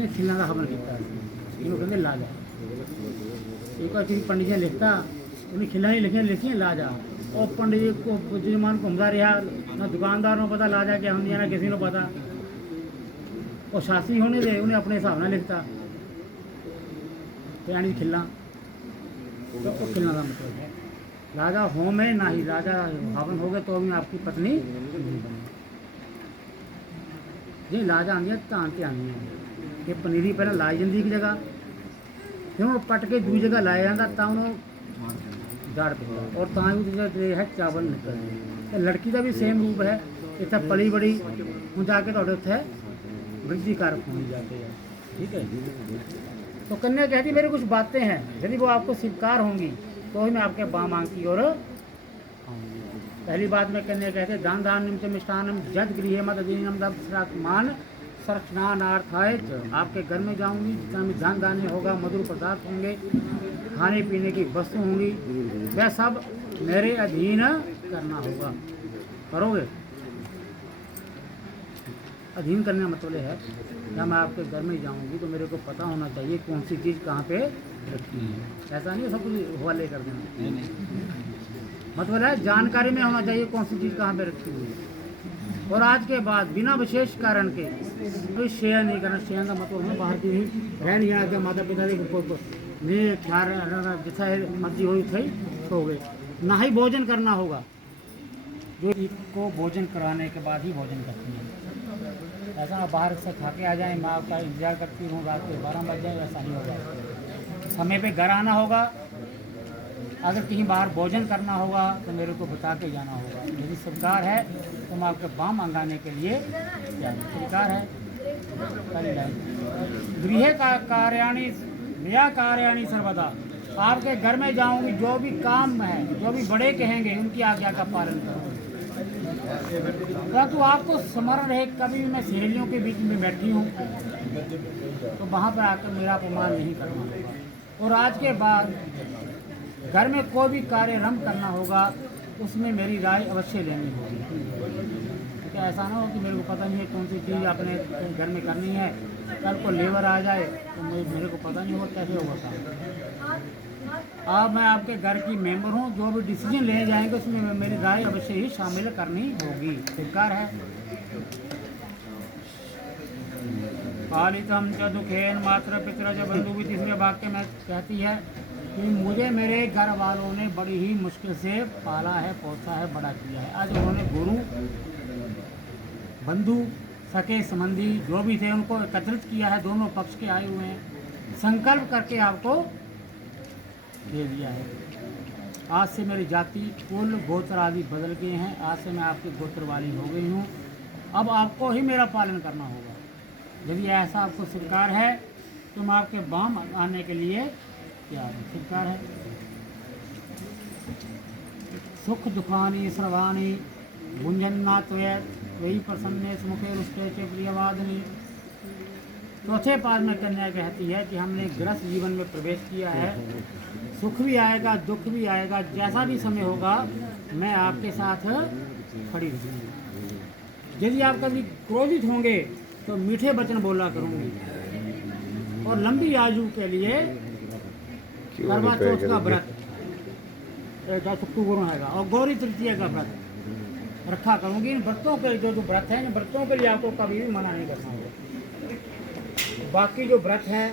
इसने खिलना का खबर किया इन्हों कहते ला जा एक और चीज पंडित जी ने लिखता उन्हें खिला नहीं लिखी ला जा और पंडित जी को जजमान घूमता रहा ना दुकानदार को पता ला जा के हम ना किसी को पता और शास्त्री होने दे उन्हें अपने हिसाब से लिखता तो यानी खिलना तो खिलना का मतलब है राजा हो में ना ही राजा हवन हो गए तो भी आपकी पत्नी नहीं बनी जी लाजा आंदी है धान ते आंदी है कि पनीरी पहले लाई जाती एक जगह क्यों पट के दूसरी जगह लाया जाता तो उन्होंने जाड़ पीता और तां दूसरे है चावल निकलते तो लड़की का भी सेम रूप है इतना पली बड़ी हूँ जाके तो उत्थे वृद्धि कारक होनी जाती है ठीक है। तो कन्या कहती मेरी कुछ बातें हैं यदि वो आपको स्वीकार होंगी तो ही मैं आपके बाम आंग की ओर आऊँगी। पहली बात में कन्या कहते दान दान निमित्त मिष्ठानम जद गृह मत अधीनम मान संरक्षणार्थाय आपके घर में जाऊंगी जितना भी दान दान होगा मधुर पदार्थ होंगे खाने पीने की वस्तु होंगी वह सब मेरे अधीन करना होगा करोगे। अधीन करने का मतलब है जब मैं आपके घर में जाऊंगी तो मेरे को पता होना चाहिए कौन सी चीज़ कहाँ पे रखी है ऐसा नहीं है सब कुछ हवाले कर देना मतलब है जानकारी में होना चाहिए कौन सी चीज़ कहाँ पे रखी हुई है। और आज के बाद बिना विशेष कारण के कोई शेयर नहीं करना शेयर का मतलब है बाहर की रह नहीं आते माता पिता ने ख्याल जैसा मर्जी हुई थी तो हो गए ना ही भोजन करना होगा जो को भोजन कराने के बाद ही भोजन करती है ऐसा बाहर से खा के आ जाए माँ का इंतजार करती हूँ रात के 12 बज जाए वैसा नहीं होगा समय पे घर आना होगा। अगर कहीं बाहर भोजन करना होगा तो मेरे को बता के जाना होगा यदि स्वीकार है तो मैं आपके बाम मंगाने के लिए स्वीकार है। गृह का कार्याणी नया कार्याणी सर्वदा आपके घर में जाऊंगी जो भी काम है जो भी बड़े कहेंगे उनकी आज्ञा का पालन करूँगी परंतु आपको स्मरण रहे कभी भी मैं सहेलियों के बीच में बैठी हूँ तो वहाँ पर आकर मेरा अपमान नहीं करना होगा। और आज के बाद घर में कोई भी कार्य रंभ करना होगा उसमें मेरी राय अवश्य लेनी होगी क्योंकि ऐसा ना हो कि मेरे को पता नहीं है कौन सी चीज़ अपने घर में करनी है कल को लेबर आ जाए तो मेरे को पता नहीं होगा कैसे होगा काम। अब मैं आपके घर की मेंबर हूँ जो भी डिसीजन लेने जाएंगे उसमें मेरी राय अवश्य ही शामिल करनी होगी स्वीकार है। पालितम च दुखेन मात्र पितर च बंधु भी तीसरे वाक्य में कहती है कि मुझे मेरे घर वालों ने बड़ी ही मुश्किल से पाला है पोसा है बड़ा किया है। आज उन्होंने गुरु बंधु सके संबंधी जो भी थे उनको एकत्रित किया है दोनों पक्ष के आए हुए हैं संकल्प करके आपको दे दिया है। आज से मेरी जाति कुल गोत्र आदि बदल गए हैं आज से मैं आपकी गोत्र वाली हो गई हूँ अब आपको ही मेरा पालन करना होगा। यदि ऐसा आपको स्वीकार है तो मैं आपके बाम आने के लिए तैयार हूँ स्वीकार है। सुख दुखानी सर्वाणी गुंजन्ना वही प्रसन्न सुमुखे रुष्टे च प्रियवादिनी। चौथे पाद में कन्या कहती है कि हमने गृहस्थ जीवन में प्रवेश किया है सुख भी आएगा दुख भी आएगा जैसा भी समय होगा मैं आपके साथ खड़ी रहूँगी। यदि आप कभी क्रोधित होंगे तो मीठे वचन बोला करूँगी और लंबी आयु के लिए करवा चौथ का व्रत गुरु है और गौरी तृतीया का व्रत रखा करूँगी। इन व्रतों के जो व्रत है इन व्रतों के लिए आपको कभी भी मना नहीं करना होगा। बाकी जो व्रत है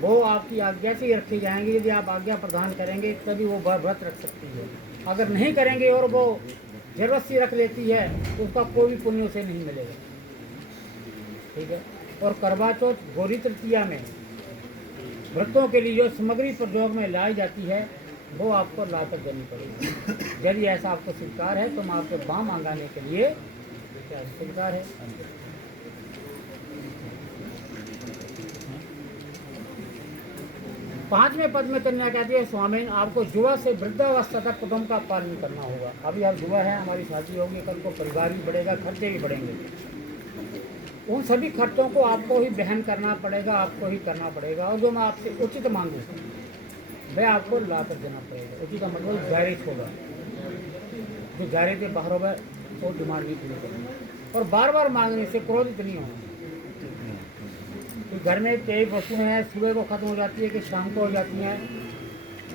वो आपकी आज्ञा से ही रखी जाएंगे यदि आप आज्ञा प्रदान करेंगे तभी वो व्रत रख सकती है। अगर नहीं करेंगे और वो जरूरत से रख लेती है तो उसका कोई भी पुण्य उसे नहीं मिलेगा ठीक है। और करवा चौथ गौरी तृतीया में व्रतों के लिए जो सामग्री प्रयोग में लाई जाती है वो आपको ला कर देनी पड़ेगी। यदि ऐसा आपको स्वीकार है तो मैं आपके बाम मंगाने के लिए स्वीकार है। पांचवें पद में कन्या कहती है स्वामी आपको युवा से वृद्धावस्था तक कुटुंब का पालन करना होगा। अभी आप युवा है हमारी शादी होगी कल को परिवार भी बढ़ेगा खर्चे भी बढ़ेंगे उन सभी खर्चों को आपको ही वहन करना पड़ेगा आपको ही करना पड़ेगा। और जो मैं आपसे उचित मांगू वह आपको ला कर देना पड़ेगा। उचित मतलब जायज होगा जो जायज के बाहर होगा वो डिमांड नहीं पूरी करनी और बार बार मांगने से क्रोधित नहीं होना कि घर में कई वस्तुएं हैं सुबह को ख़त्म हो जाती है कि शाम को हो जाती हैं,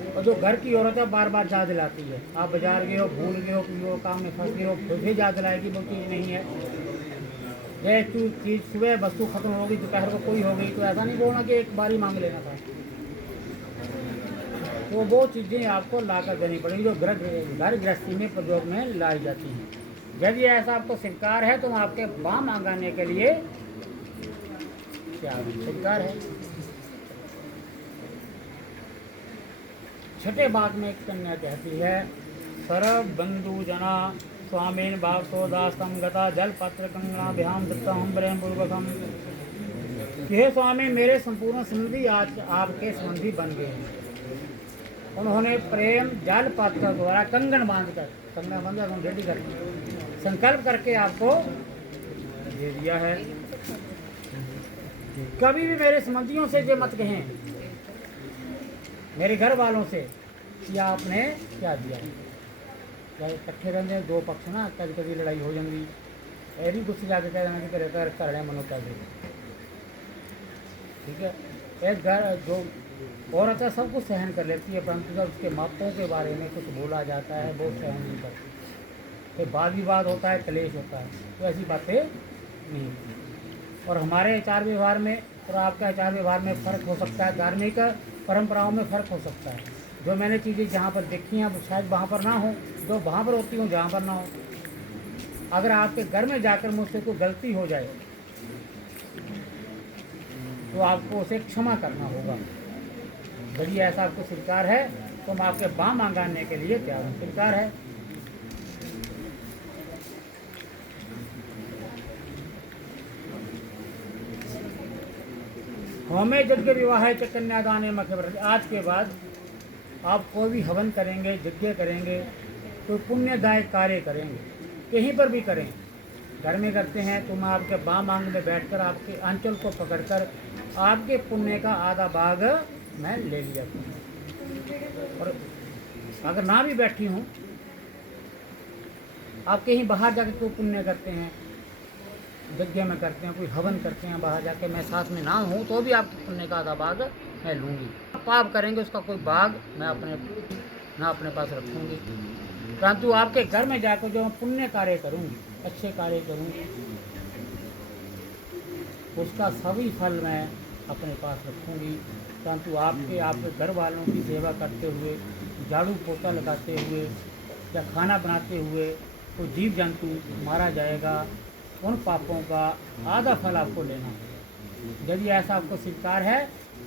और जो घर की औरत है बार बार याद दिलाती है। आप बाजार गए हो, भूल गए हो, किसी और काम में फंस गए हो, फिर याद दिलाएगी वो चीज़ नहीं है। ये चीज़ सुबह वस्तु खत्म होगी, दोपहर को कोई हो गई, तो ऐसा नहीं बोलना कि एक बार ही मांग लेना था। तो वो चीज़ें आपको ला कर देनी पड़ेगी जो घर गृहस्थी में प्रयोग में लाई जाती हैं। यदि ऐसा आपको स्वीकार है तो आपके बाम मांगाने के लिए क्या स्वीकार है। छठे भाग में एक कन्या कहती है, सर्व बंधु जना स्वामीन भावतो दास्तम गता जल पत्र कंगना भ्याम दत्ता हम प्रेम पूर्वकम। हे स्वामी, मेरे संपूर्ण समृद्धि आज आपके संबंधी बन गए हैं। उन्होंने प्रेम जल पात्र द्वारा कंगन बांधकर, कंगन बांधकर रेडी करके संकल्प करके आपको दे दिया है। कभी भी मेरे संबंधियों से ये मत कहें, मेरे घर वालों से, कि आपने क्या दिया है। क्या इकट्ठे रहते हैं दो पक्ष ना, कभी कभी लड़ाई हो जाती, ये भी गुस्से जाके कह देना कि तेरे कर रहे मनो क्या दे। ठीक है, एक घर जो औरत है सब कुछ सहन कर लेती है, परंतु जब उसके मापों के बारे में कुछ बोला जाता है वो सहन नहीं करती, फिर वाद विवाद होता है, क्लेश होता है। तो ऐसी बातें नहीं। और हमारे आचार व्यवहार में और आपके आचार व्यवहार में फ़र्क हो सकता है, धार्मिक परंपराओं में फ़र्क हो सकता है। जो मैंने चीज़ें जहाँ पर देखी हैं वो शायद वहाँ पर ना हो, जो वहाँ पर होती हूँ जहाँ पर ना हो। अगर आपके घर में जाकर मुझसे कोई गलती हो जाए तो आपको उसे क्षमा करना होगा। यदि ऐसा आपको स्वीकार है तो हम आपके बाम मांगाने के लिए तैयार हूँ। स्वीकार है। होमे यज्ञ विवाह च कन्यादाने मख्य व्रत। आज के बाद आप कोई भी हवन करेंगे, यज्ञ करेंगे, कोई पुण्यदायक कार्य करेंगे, कहीं पर भी करें, घर में करते हैं तो मैं आपके बाम मांग में बैठकर आपके आंचल को पकड़कर आपके पुण्य का आधा भाग मैं ले लिया हूँ। और अगर ना भी बैठी हूँ, आप कहीं बाहर जाकर कोई पुण्य करते हैं, यज्ञ में करते हैं, कोई हवन करते हैं, बाहर जाके मैं साथ में ना हूँ तो भी आपके पुण्य का आधा भाग मैं लूँगी। पाप करेंगे उसका कोई भाग मैं अपने पास रखूँगी, परंतु आपके घर में जाकर जो मैं पुण्य कार्य करूँगी, अच्छे कार्य करूँगी, उसका सभी फल मैं अपने पास रखूँगी। परंतु आपके घर वालों की सेवा करते हुए, झाड़ू पोछा लगाते हुए या खाना बनाते हुए कोई जीव जंतु मारा जाएगा, उन पापों का आधा फल आपको लेना है। यदि ऐसा आपको स्वीकार है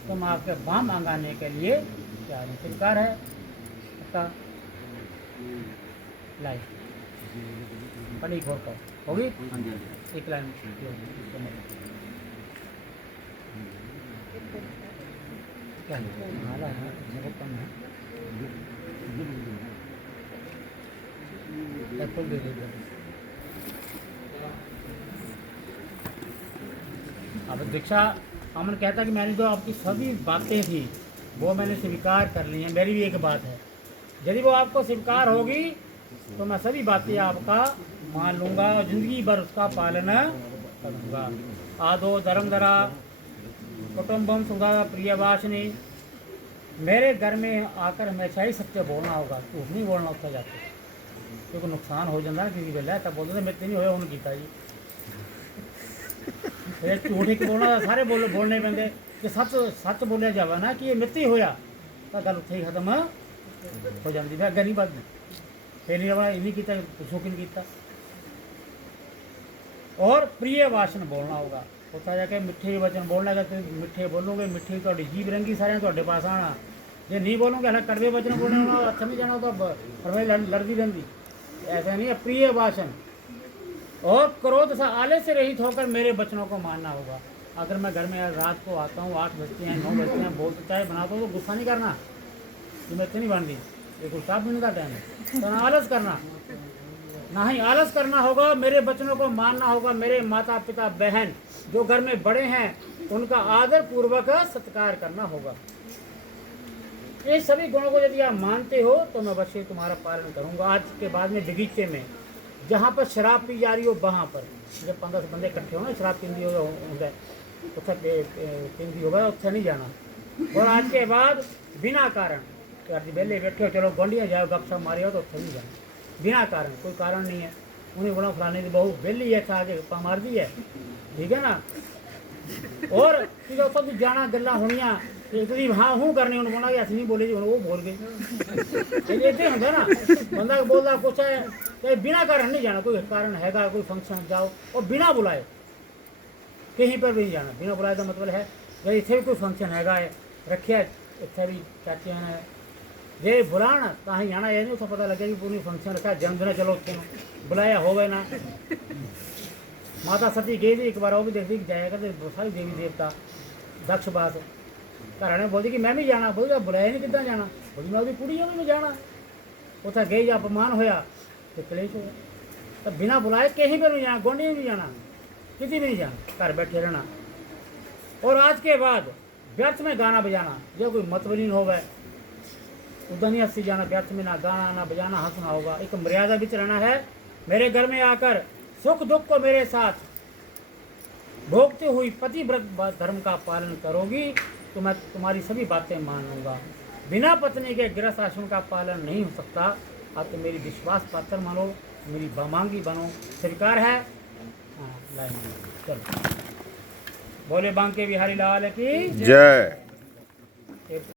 तो मैं आपके बाम मांगाने के लिए तैयार हूँ। स्वीकार है आपका लाइफ पढ़ी घोर कर होगी एक लाइन क्या नाला है बहुत कम है, एप्पल दे दीजिए। अब दीक्षा अमन कहता कि मैंने जो आपकी सभी बातें थी वो मैंने स्वीकार कर ली हैं। मेरी भी एक बात है, यदि वो आपको स्वीकार होगी तो मैं सभी बातें आपका मान लूँगा और ज़िंदगी भर उसका पालन करूँगा। आदो धर्मधरा कुटुम्बम सुधा प्रियवासिनी। मेरे घर में आकर हमेशा ही सत्य बोलना होगा, झूठ नहीं बोलना उत्तर जाते, क्योंकि नुकसान हो जाता है किसी वेला तब बोलते मैं नहीं होया उन्होंने किया जी झूठ ही बोलना सारे बोलने पैंदे कि सच बोलिया जावा ना कि ये मित्ती होया तो गल उत्थे ही खत्म हो जाती है, अगर नहीं बदनी फिर नहीं किया पुछो कि नहीं किया। और प्रिय भाषण बोलना होगा, उत्था जाके मिठे वचन बोलना है, तो मिठे बोलोगे, मिठी थोड़ी जीभ रहेंगी, सारे थोड़े पास आना। जे नहीं बोलोगे हला कड़वे वचन बोलने अच्छा नहीं जाना तो भाई लड़ती रहती, ऐसा नहीं है। प्रिय भाषण और क्रोध से आले से रहित होकर मेरे वचनों को मानना होगा। अगर मैं घर में रात को आता हूँ 8 बजते हैं 9 बजते हैं बोलते चाहे बनाता हूँ तो गुस्सा नहीं करना कि मैं इतनी नहीं बन रही, ये गुस्सा पीने का टाइम है, तो ना आलस करना, ना ही आलस करना होगा। मेरे वचनों को मानना होगा। मेरे माता पिता बहन जो घर में बड़े हैं उनका आदर पूर्वक सत्कार करना होगा। ये सभी गुणों को यदि आप मानते हो तो मैं अवश्य तुम्हारा पालन करूंगा। आज के बाद में बगीचे में जहाँ पर शराब पी जा रही हो वहाँ पर जब 15 बंदे इकट्ठे हो ना शराब पींदी होगा उत्थे पींदी होगा उत्थे नहीं जाना। और आज के बाद बिना कारण यार जी बेले बैठे हो चलो गोंडिया जाओ गपशप मारे हो तो उत्थे नहीं जाना बिना कारण, कोई कारण नहीं है। उन्हें बोला फलाने की बहू बेली है आके गप्पा मार दी है, ठीक है ना। और सब जाना गल्लां होनियां एक हाँ हूँ करनी उन्होंने बोला कि अस नहीं बोले जी वो बोल गए इतने होंगे ना बंदा बोलता कुछ है तो बिना कारण नहीं जाना, कोई कारण हैगा कोई फंक्शन जाओ और बिना बुलाए कहीं पर भी नहीं जाना। बिना बुलाए का मतलब है जब इतने भी कोई फंक्शन हैगा है रखे इतने भी चाचे हैं जे बुलाना कहीं जाना ये नहीं उसको पता लगे कि पूरी फंक्शन रखा जन्मदिन चलो उत्थे बुलाया हो गए ना। माता सती गई थी एक बार वो भी देखती जाया करते सारी देवी देवता दक्ष बास घर ने बोलती कि मैं भी जाना, बोलती बुलाया नहीं कितना जाना, बोलती मैं उसकी कुड़ी भी मैं जाना उत्थे गई अपमान होया तो कलेश होया। तो बिना बुलाए कहीं पर नहीं जाना, गोंडी भी नहीं जाना, किसी भी नहीं जाना, घर बैठे रहना। और आज के बाद व्यर्थ में गाना बजाना जो कोई मतबलीन हो गए उधर नहीं हंसी जाना, व्यर्थ में ना गाना ना बजाना हंसना होगा। एक मर्यादा भी चलाना है। मेरे घर में आकर सुख दुख को मेरे साथ भोगती हुई पतिव्रत धर्म का पालन करोगी तो मैं तुम्हारी सभी बातें मान लूँगा। बिना पत्नी के गृहस्थ आश्रम का पालन नहीं हो सकता। अब तो मेरी विश्वास पात्र मानो, मेरी बामांगी बनो, स्वीकार है। हाँ लाइन चलो बोले बांके बिहारी लाल की जय।